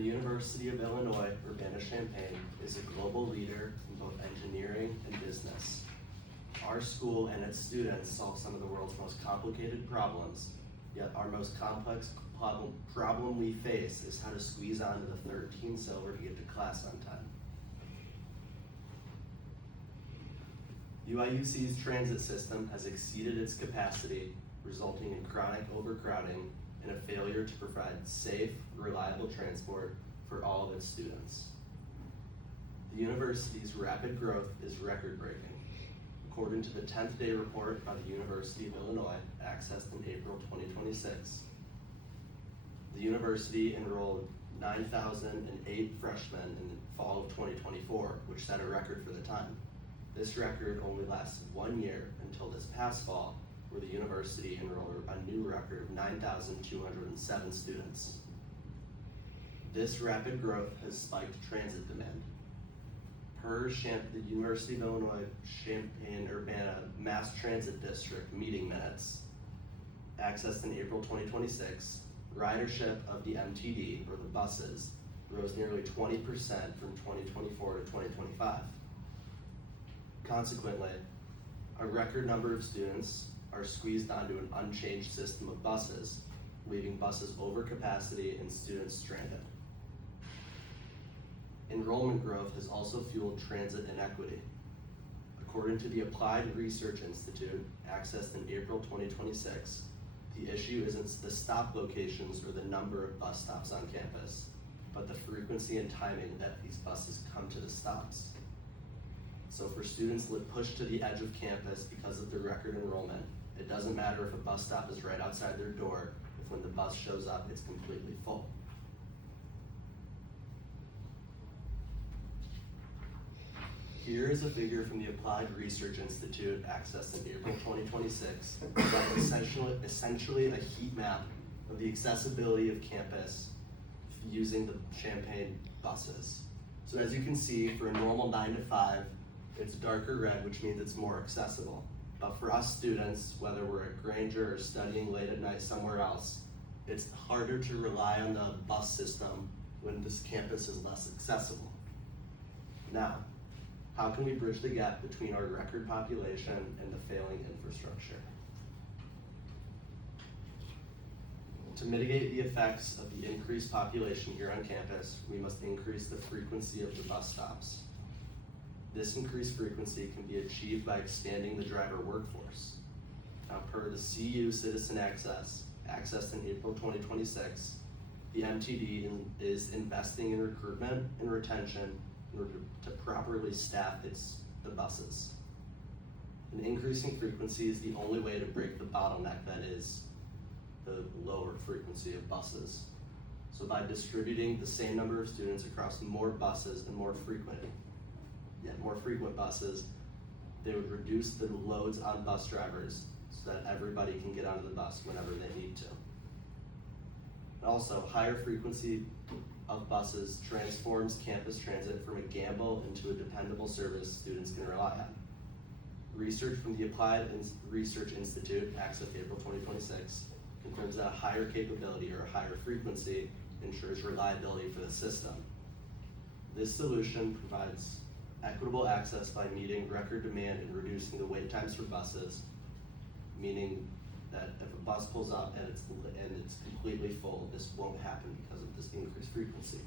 The University of Illinois Urbana-Champaign is a global leader in both engineering and business. Our school and its students solve some of the world's most complicated problems, yet our most complex problem we face is how to squeeze onto the 13 silver to get to class on time. UIUC's transit system has exceeded its capacity, resulting in chronic overcrowding and a failure to provide safe, reliable transport for all of its students. The university's rapid growth is record-breaking. According to the 10th day report by the University of Illinois, accessed in April 2026, the university enrolled 9,008 freshmen in the fall of 2024, which set a record for the time. This record only lasted 1 year until this past fall, where the university enrolled a new record of 9,207 students. This rapid growth has spiked transit demand. Per the University of Illinois Champaign-Urbana Mass Transit District meeting minutes, accessed in April 2026, ridership of the MTD, or the buses, rose nearly 20% from 2024 to 2025. Consequently, a record number of students are squeezed onto an unchanged system of buses, leaving buses over capacity and students stranded. Enrollment growth has also fueled transit inequity. According to the Applied Research Institute, accessed in April 2026, the issue isn't the stop locations or the number of bus stops on campus, but the frequency and timing that these buses come to the stops. So for students pushed to the edge of campus because of the record enrollment, it doesn't matter if a bus stop is right outside their door, if when the bus shows up, it's completely full. Here is a figure from the Applied Research Institute, accessed in April 2026, that's essentially a heat map of the accessibility of campus using the Champaign buses. So as you can see, for a normal 9 to 5, it's darker red, which means it's more accessible. But for us students, whether we're at Granger or studying late at night somewhere else, it's harder to rely on the bus system when this campus is less accessible. Now, how can we bridge the gap between our record population and the failing infrastructure? To mitigate the effects of the increased population here on campus, we must increase the frequency of the bus stops. This increased frequency can be achieved by expanding the driver workforce. Now, per the CU Citizen Access, accessed in April 2026, the MTD is investing in recruitment and retention in order to properly staff the buses. An increasing frequency is the only way to break the bottleneck that is the lower frequency of buses. So by distributing the same number of students across more buses and more frequent buses, they would reduce the loads on bus drivers so that everybody can get onto the bus whenever they need to. Also, higher frequency of buses transforms campus transit from a gamble into a dependable service students can rely on. Research from the Applied Research Institute, accessed April 2026, confirms that a higher capability or a higher frequency ensures reliability for the system. This solution provides equitable access by meeting record demand and reducing the wait times for buses, meaning that if a bus pulls up and it's completely full, this won't happen because of this increased frequency.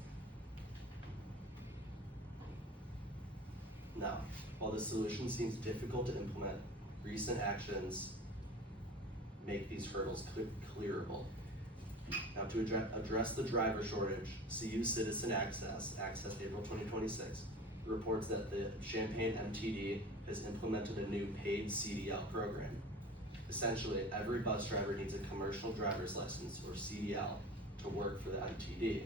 Now, while this solution seems difficult to implement, recent actions make these hurdles clearable. Now, to address the driver shortage, CU Citizen Access, accessed April 2026, reports that the Champaign MTD has implemented a new paid CDL program. Essentially, every bus driver needs a commercial driver's license, or CDL, to work for the MTD.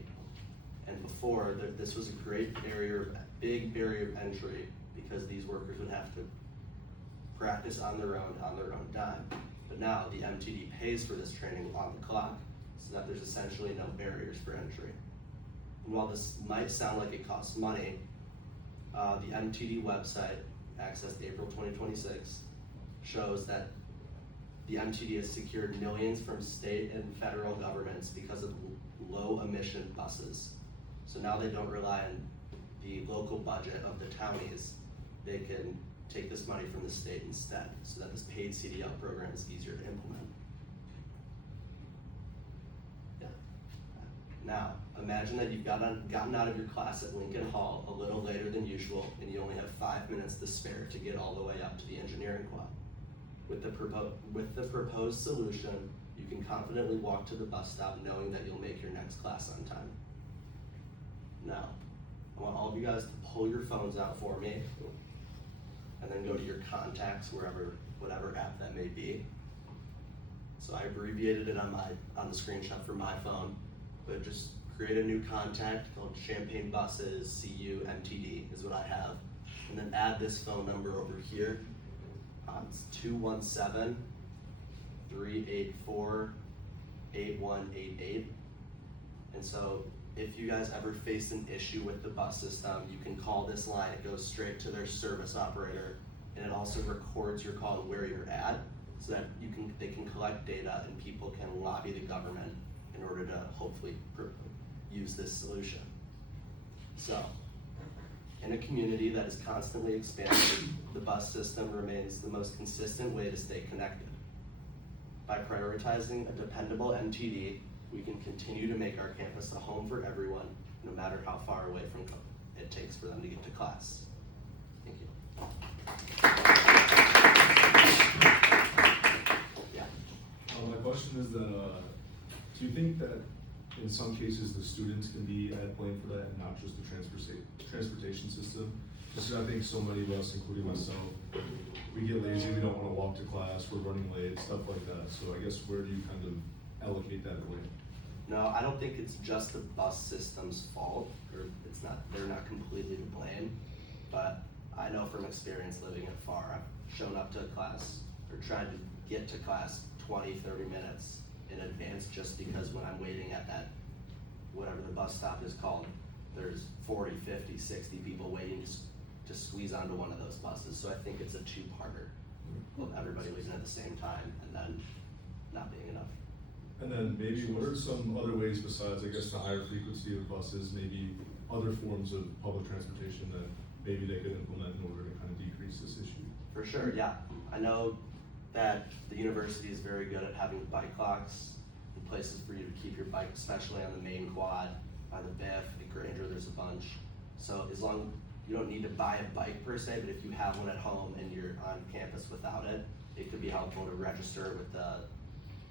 And before, this was a big barrier of entry, because these workers would have to practice on their own dime. But now the MTD pays for this training on the clock, so that there's essentially no barriers for entry. And while this might sound like it costs money, the MTD website, accessed April 2026, shows that the MTD has secured millions from state and federal governments because of low emission buses. So now they don't rely on the local budget of the townies. They can take this money from the state instead, so that this paid CDL program is easier to implement. Yeah. Now, imagine that you've gotten out of your class at Lincoln Hall a little later than usual, and you only have 5 minutes to spare to get all the way up to the engineering quad. With the proposed solution, you can confidently walk to the bus stop knowing that you'll make your next class on time. Now, I want all of you guys to pull your phones out for me, and then go to your contacts, whatever app that may be. So I abbreviated it on the screenshot for my phone, but just create a new contact called Champaign Buses CU MTD is what I have, and then add this phone number over here. It's 217-384-8188. And so if you guys ever face an issue with the bus system, you can call this line. It goes straight to their service operator, and it also records your call and where you're at, so that they can collect data and people can lobby the government in order to hopefully use this solution. So, in a community that is constantly expanding, the bus system remains the most consistent way to stay connected. By prioritizing a dependable MTD, we can continue to make our campus a home for everyone, no matter how far away from it takes for them to get to class. Thank you. Yeah. My question is that, do you think that in some cases the students can be at blame for that and not just the transportation system? Just 'cause I think so many of us, including myself, we get lazy, we don't want to walk to class, we're running late, stuff like that. So I guess where do you kind of allocate that blame? No, I don't think it's just the bus system's fault, or they're not completely to blame, but I know from experience living at FAR, I've shown up to class or tried to get to class 20-30 minutes in advance just because when I'm waiting at that, whatever the bus stop is called, there's 40, 50, 60 people waiting to squeeze onto one of those buses. So I think it's a two-parter of everybody leaving at the same time and then not being enough. And then maybe what are some other ways besides, I guess, the higher frequency of buses, maybe other forms of public transportation that maybe they could implement in order to kind of decrease this issue? For sure, yeah. I know that the university is very good at having bike locks and places for you to keep your bike, especially on the main quad, by the BIF, at Granger, there's a bunch. So as long, you don't need to buy a bike per se, but if you have one at home and you're on campus without it, it could be helpful to register with the, I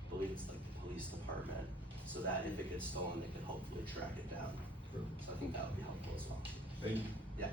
believe it's like the police department, so that if it gets stolen, they could hopefully track it down. Sure. So I think that would be helpful as well. Thank you. Yeah.